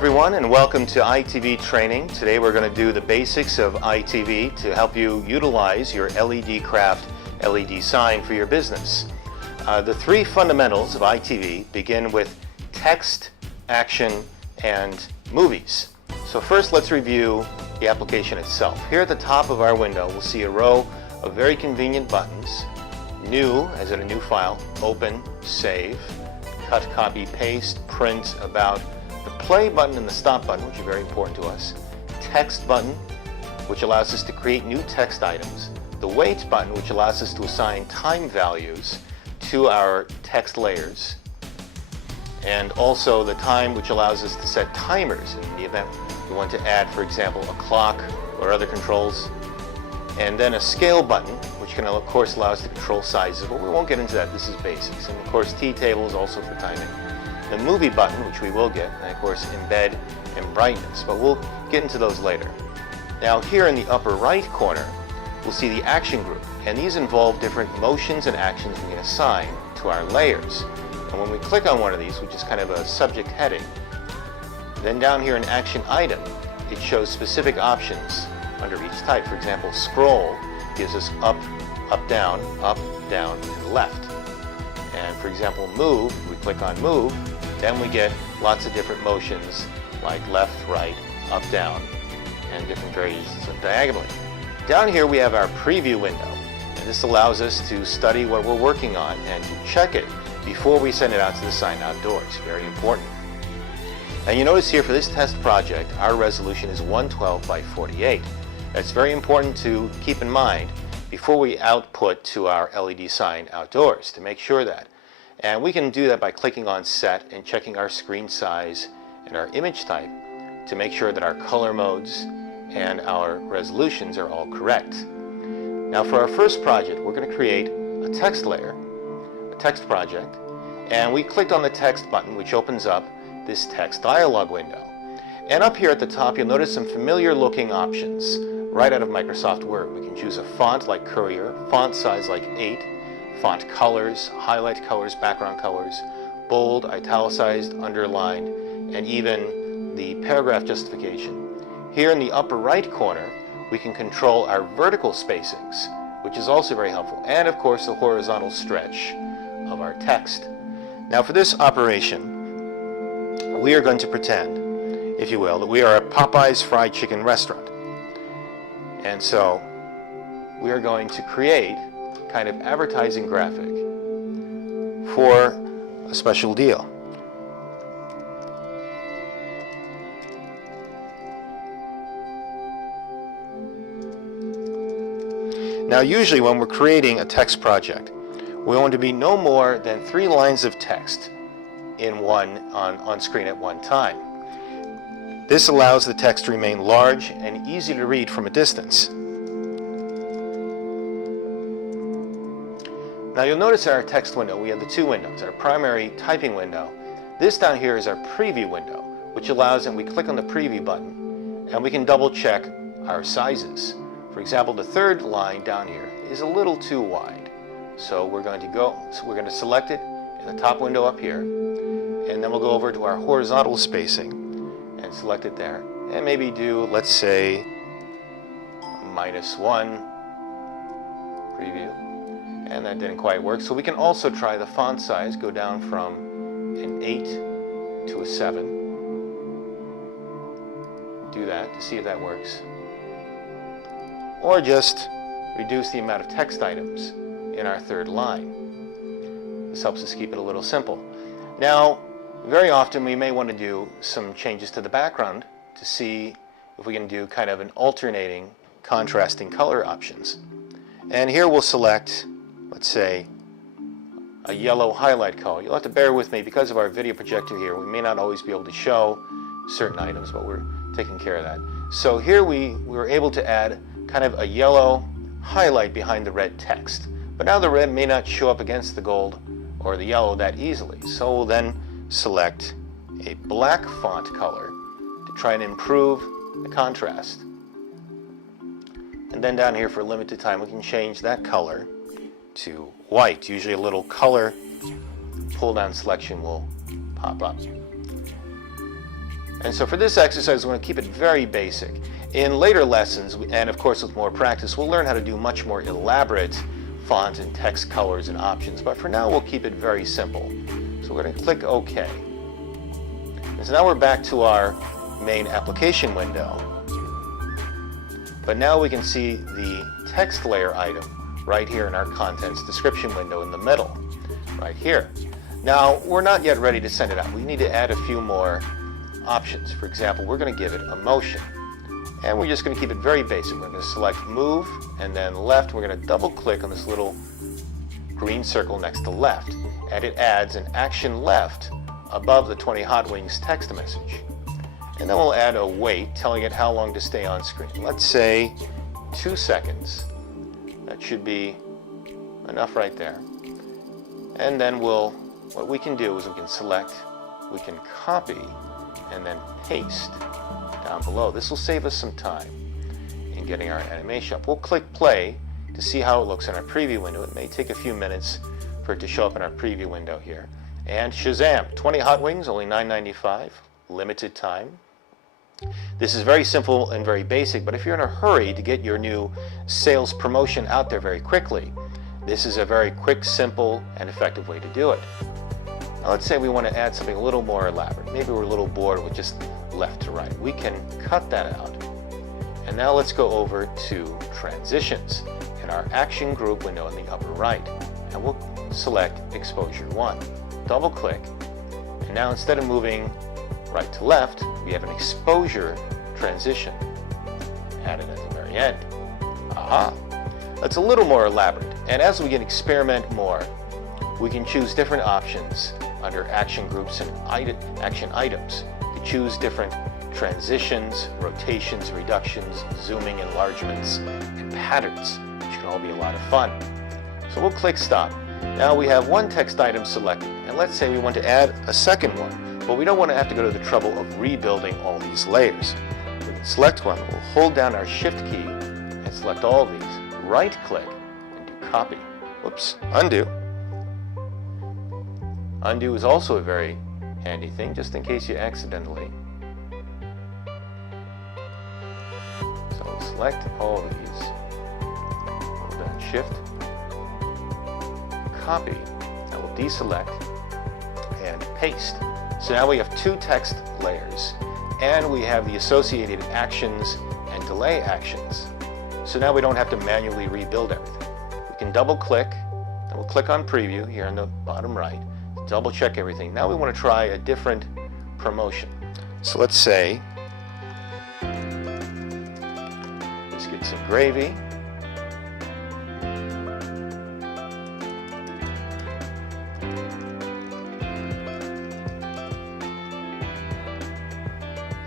everyone, and welcome to EYEtv training. Today we're going to do the basics of EYEtv to help you utilize your LED craft LED sign for your business. The three fundamentals of EYEtv begin with text, action, and movies. So first let's review the application itself. Here at the top of our window we'll see a row of very convenient buttons. New, as in a new file, open, save, cut, copy, paste, print, about. The play button and the stop button, which are very important to us. Text button, which allows us to create new text items. The wait button, which allows us to assign time values to our text layers. And also the time, which allows us to set timers in the event we want to add, for example, a clock or other controls. And then a scale button, which can of course allow us to control sizes, but we won't get into that, this is basics. And of course T-table is also for timing. The movie button, which we will get, and of course embed and brightness, but we'll get into those later. Now here in the upper right corner, we'll see the action group, and these involve different motions and actions we can assign to our layers. And when we click on one of these, which is kind of a subject heading, then down here in action item, it shows specific options under each type. For example, scroll gives us up, down, and left. And for example, move, we click on move, then we get lots of different motions like left, right, up, down, and different variations of diagonally. Down here we have our preview window, and this allows us to study what we're working on and to check it before we send it out to the sign outdoors. Very important. And you notice here for this test project, our resolution is 112 by 48. That's very important to keep in mind before we output to our LED sign outdoors, to make sure that. And we can do that by clicking on set and checking our screen size and our image type to make sure that our color modes and our resolutions are all correct. Now for our first project, we're going to create a text layer, a text project, and we clicked on the text button, which opens up this text dialog window. And up here at the top you'll notice some familiar looking options right out of Microsoft Word. We can choose a font like Courier, font size like 8, font colors, highlight colors, background colors, bold, italicized, underlined, and even the paragraph justification. Here in the upper right corner we can control our vertical spacings, which is also very helpful, and of course the horizontal stretch of our text. Now for this operation we are going to pretend, if you will, that we are a Popeye's fried chicken restaurant. And so we are going to create kind of advertising graphic for a special deal. Now usually when we're creating a text project, we want to be no more than 3 lines of text on screen at one time. This allows the text to remain large and easy to read from a distance. Now you'll notice our text window, we have the 2 windows. Our primary typing window. This down here is our preview window, which allows, and we click on the preview button, and we can double check our sizes. For example, the 3rd line down here is a little too wide. So we're going to select it in the top window up here, and then we'll go over to our horizontal spacing and select it there, and maybe do, let's say, -1 preview, and that didn't quite work. So we can also try the font size, go down from an 8 to a 7. Do that to see if that works. Or just reduce the amount of text items in our 3rd line. This helps us keep it a little simple. Now, very often we may want to do some changes to the background to see if we can do kind of an alternating, contrasting color options. And here we'll select, let's say, a yellow highlight color. You'll have to bear with me because of our video projector here. We may not always be able to show certain items, but we're taking care of that. So here we were able to add kind of a yellow highlight behind the red text. But now the red may not show up against the gold or the yellow that easily. So we'll then select a black font color to try and improve the contrast. And then down here for a limited time we can change that color to white. Usually a little color pull down selection will pop up. And so for this exercise, we're going to keep it very basic. In later lessons, and of course with more practice, we'll learn how to do much more elaborate font and text colors and options. But for now, we'll keep it very simple. So we're going to click OK. And so now we're back to our main application window. But now we can see the text layer item right here in our contents description window in the middle, right here. Now, we're not yet ready to send it out. We need to add a few more options. For example, we're going to give it a motion. And we're just going to keep it very basic. We're going to select move and then left. We're going to double click on this little green circle next to left. And it adds an action left above the 20 hot wings text message. And then we'll add a wait telling it how long to stay on screen. Let's say 2 seconds. That should be enough right there. And then what we can do is we can select, we can copy and then paste down below. This will save us some time in getting our animation up. We'll click play to see how it looks in our preview window. It may take a few minutes for it to show up in our preview window here. And Shazam, 20 hot wings, only $9.95, limited time. This is very simple and very basic, but if you're in a hurry to get your new sales promotion out there very quickly, this is a very quick, simple, and effective way to do it. Now let's say we want to add something a little more elaborate. Maybe we're a little bored with just left to right. We can cut that out. And now let's go over to transitions in our action group window in the upper right. And we'll select exposure 1. Double click. And now instead of moving right to left, we have an exposure transition added at the very end. Aha! That's a little more elaborate. And as we can experiment more, we can choose different options under action groups and action items to choose different transitions, rotations, reductions, zooming, enlargements, and patterns, which can all be a lot of fun. So we'll click stop. Now we have one text item selected, and let's say we want to add a second one. But we don't want to have to go to the trouble of rebuilding all these layers. We can select one, we'll hold down our shift key and select all of these. Right click and do copy. Whoops, undo. Undo is also a very handy thing, just in case you accidentally. So we'll select all of these. Hold down shift. Copy. Now we'll deselect and paste. So now we have 2 text layers, and we have the associated actions and delay actions. So now we don't have to manually rebuild everything. We can double click, and we'll click on preview here on the bottom right, double check everything. Now we want to try a different promotion. So let's say biscuits and gravy.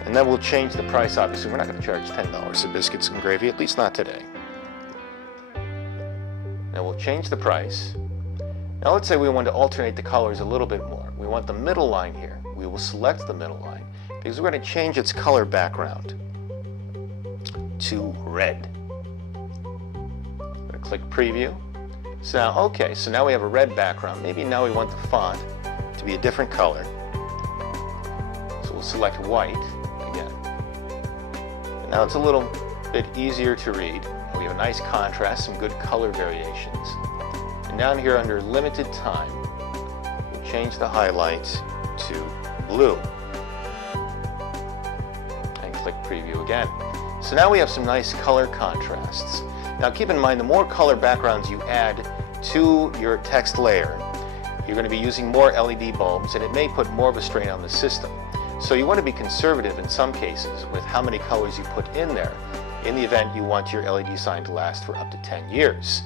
And then we'll change the price. Obviously, we're not going to charge $10 for biscuits and gravy, at least not today. Now we'll change the price. Now let's say we want to alternate the colors a little bit more. We want the middle line here. We will select the middle line because we're going to change its color background to red. I'm going to click preview. So now, okay, so now we have a red background. Maybe now we want the font to be a different color. So we'll select white. Now it's a little bit easier to read. We have a nice contrast, some good color variations. And down here under limited time, we'll change the highlight to blue. And click preview again. So now we have some nice color contrasts. Now keep in mind, the more color backgrounds you add to your text layer, you're going to be using more LED bulbs, and it may put more of a strain on the system. So you want to be conservative in some cases with how many colors you put in there in the event you want your LED sign to last for up to 10 years.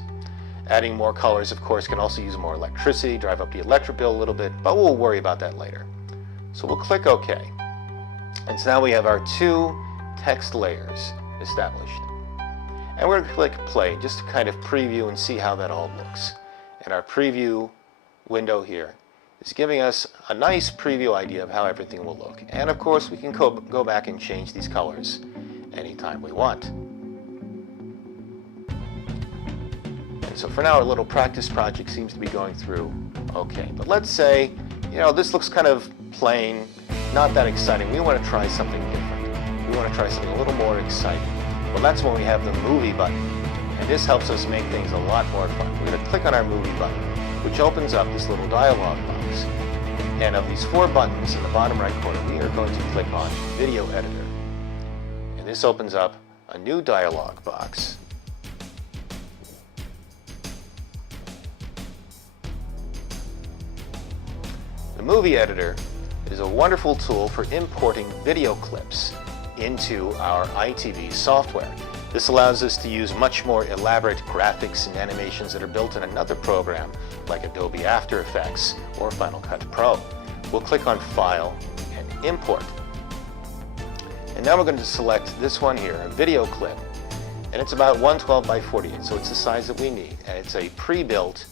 Adding more colors, of course, can also use more electricity, drive up the electric bill a little bit, but we'll worry about that later. So we'll click OK. And so now we have our 2 text layers established. And we're going to click play just to kind of preview and see how that all looks. And our preview window here is giving us a nice preview idea of how everything will look. And of course, we can go back and change these colors anytime we want. And so for now, our little practice project seems to be going through okay. But let's say, this looks kind of plain, not that exciting. We want to try something different. We want to try something a little more exciting. Well, that's when we have the movie button. And this helps us make things a lot more fun. We're going to click on our movie button, which opens up this little dialog box. And of these 4 buttons in the bottom right corner, we are going to click on Video Editor. And this opens up a new dialog box. The Movie Editor is a wonderful tool for importing video clips into our EYEtv software. This allows us to use much more elaborate graphics and animations that are built in another program like Adobe After Effects or Final Cut Pro. We'll click on File and Import. And now we're going to select this one here, a video clip. And it's about 112 by 48, so it's the size that we need. And it's a pre-built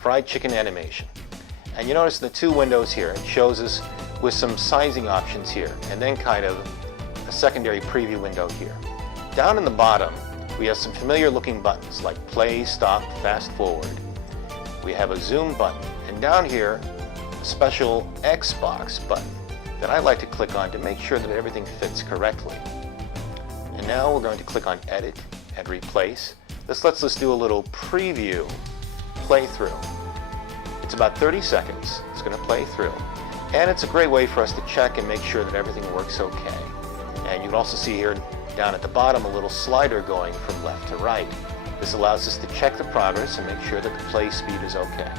fried chicken animation. And you notice the 2 windows here. It shows us with some sizing options here, and then kind of a secondary preview window here. Down in the bottom, we have some familiar looking buttons like play, stop, fast forward. We have a zoom button, and down here, a special Xbox button that I like to click on to make sure that everything fits correctly. And now we're going to click on Edit and Replace. This lets us do a little preview playthrough. It's about 30 seconds. It's going to play through. And it's a great way for us to check and make sure that everything works okay. And you can also see here down at the bottom a little slider going from left to right. This allows us to check the progress and make sure that the play speed is okay.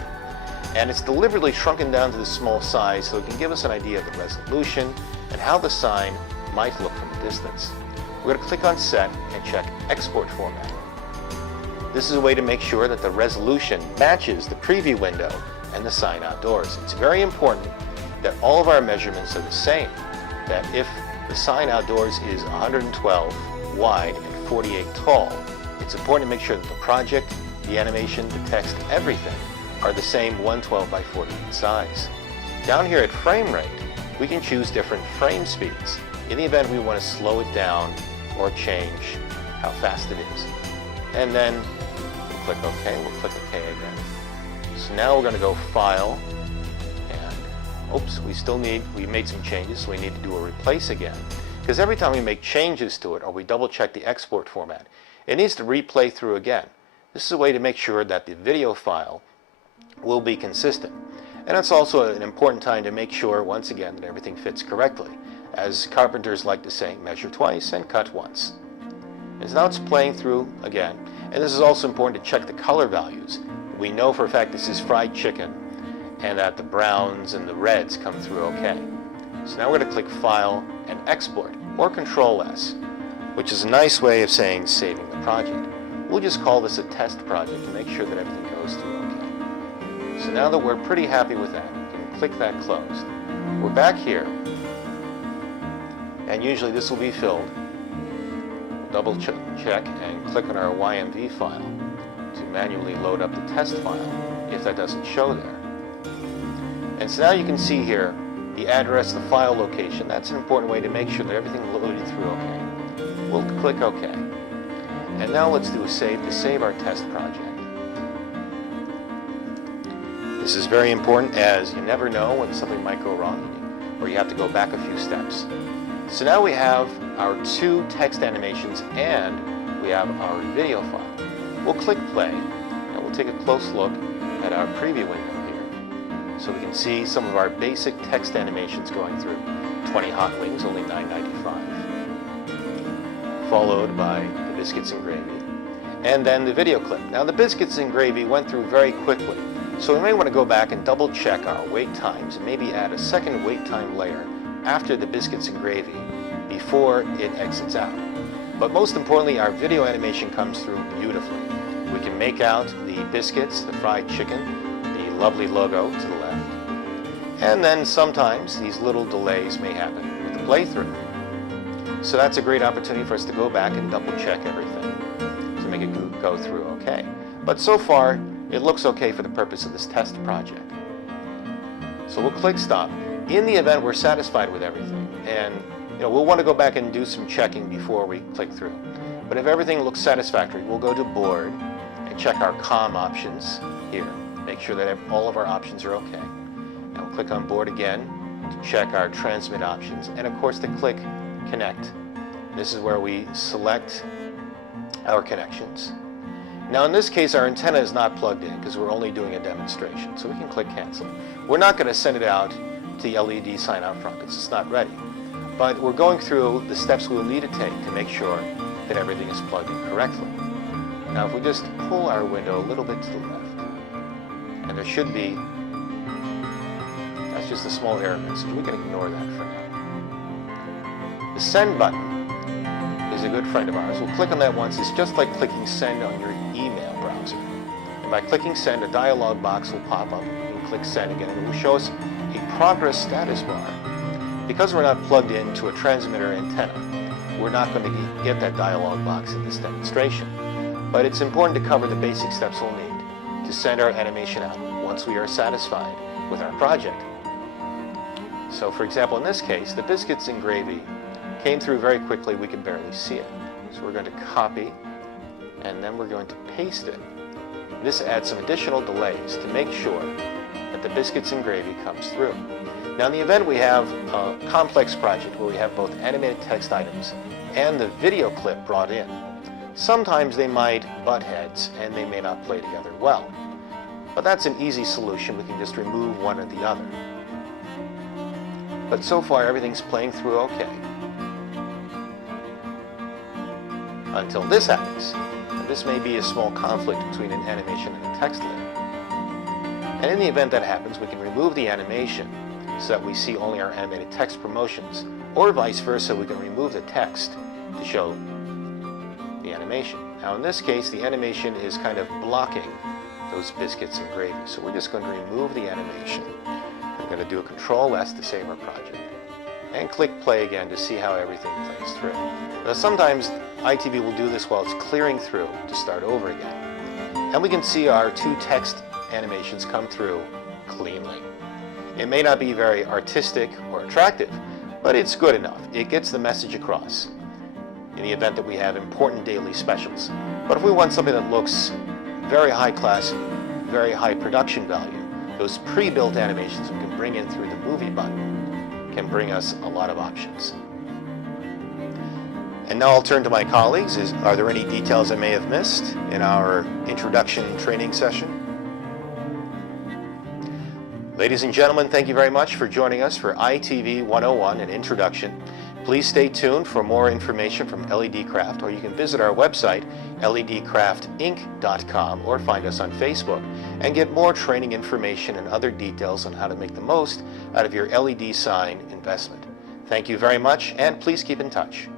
And it's deliberately shrunken down to this small size so it can give us an idea of the resolution and how the sign might look from a distance. We're going to click on Set and check Export Format. This is a way to make sure that the resolution matches the preview window and the sign outdoors. It's very important that all of our measurements are the same, that if the sign outdoors is 112 wide and 48 tall, it's important to make sure that the project, the animation, the text, everything are the same 112 by 48 size. Down here at frame rate, we can choose different frame speeds in the event we want to slow it down or change how fast it is. And then we'll click OK, we'll click OK again. So now we're going to go File, and oops, we made some changes, so we need to do a replace again. Because every time we make changes to it or we double check the export format, it needs to replay through again. This is a way to make sure that the video file will be consistent. And it's also an important time to make sure, once again, that everything fits correctly. As carpenters like to say, measure twice and cut once. And so now it's playing through again. And this is also important to check the color values. We know for a fact this is fried chicken and that the browns and the reds come through okay. So now we're going to click File and Export, or Control-S, which is a nice way of saying saving the project. We'll just call this a test project to make sure that everything goes through okay. So now that we're pretty happy with that, we can click that closed. We're back here, and usually this will be filled. We'll double check and click on our YMV file to manually load up the test file if that doesn't show there. And so now you can see here the address, the file location. That's an important way to make sure that everything loaded through okay. We'll click OK. And now let's do a save to save our test project. This is very important, as you never know when something might go wrong or you have to go back a few steps. So now we have our 2 text animations and we have our video file. We'll click play and we'll take a close look at our preview window here. So we can see some of our basic text animations going through. 20 hot wings, only $9.95. Followed by the biscuits and gravy. And then the video clip. Now the biscuits and gravy went through very quickly. So we may want to go back and double check our wait times and maybe add a second wait time layer after the biscuits and gravy before it exits out. But most importantly, our video animation comes through beautifully. We can make out the biscuits, the fried chicken, the lovely logo to the left. And then sometimes these little delays may happen with the playthrough. So that's a great opportunity for us to go back and double check everything to make it go through okay. But so far, it looks okay for the purpose of this test project. So we'll click Stop. In the event we're satisfied with everything, and we'll want to go back and do some checking before we click through. But if everything looks satisfactory, we'll go to Board and check our COM options here. Make sure that all of our options are okay. Now we'll click on Board again, to check our transmit options, and of course to click Connect. This is where we select our connections. Now in this case our antenna is not plugged in because we're only doing a demonstration, so we can click Cancel. We're not going to send it out to the LED sign out front because it's not ready. But we're going through the steps we'll need to take to make sure that everything is plugged in correctly. Now if we just pull our window a little bit to the left, and there should be, that's just a small error message, we can ignore that for now. The send button is a good friend of ours. We'll click on that once. It's just like clicking send on your email browser. And by clicking send, a dialog box will pop up. We'll click send again, and it will show us a progress status bar. Because we're not plugged into a transmitter antenna, we're not going to get that dialog box in this demonstration. But it's important to cover the basic steps we'll need to send our animation out once we are satisfied with our project. So for example, in this case, the biscuits and gravy came through very quickly. We could barely see it. So we're going to copy, and then we're going to paste it. This adds some additional delays to make sure that the biscuits and gravy comes through. Now in the event we have a complex project where we have both animated text items and the video clip brought in, sometimes they might butt heads and they may not play together well. But that's an easy solution. We can just remove one or the other. But so far everything's playing through okay. Until this happens. And this may be a small conflict between an animation and a text layer. And in the event that happens, we can remove the animation so that we see only our animated text promotions, or vice versa, we can remove the text to show the animation. Now in this case, the animation is kind of blocking those biscuits and gravy, so we're just going to remove the animation. I'm going to do a Control S to save our project, and click play again to see how everything plays through. Now sometimes EYEtv will do this while it's clearing through to start over again. And we can see our two text animations come through cleanly. It may not be very artistic or attractive, but it's good enough. It gets the message across in the event that we have important daily specials. But if we want something that looks very high class, very high production value, those pre-built animations we can bring in through the movie button can bring us a lot of options. And now I'll turn to my colleagues. Are there any details I may have missed in our introduction training session? Ladies and gentlemen, thank you very much for joining us for EYEtv 101, an introduction. Please stay tuned for more information from LED Craft, or you can visit our website, ledcraftinc.com, or find us on Facebook and get more training information and other details on how to make the most out of your LED sign investment. Thank you very much, and please keep in touch.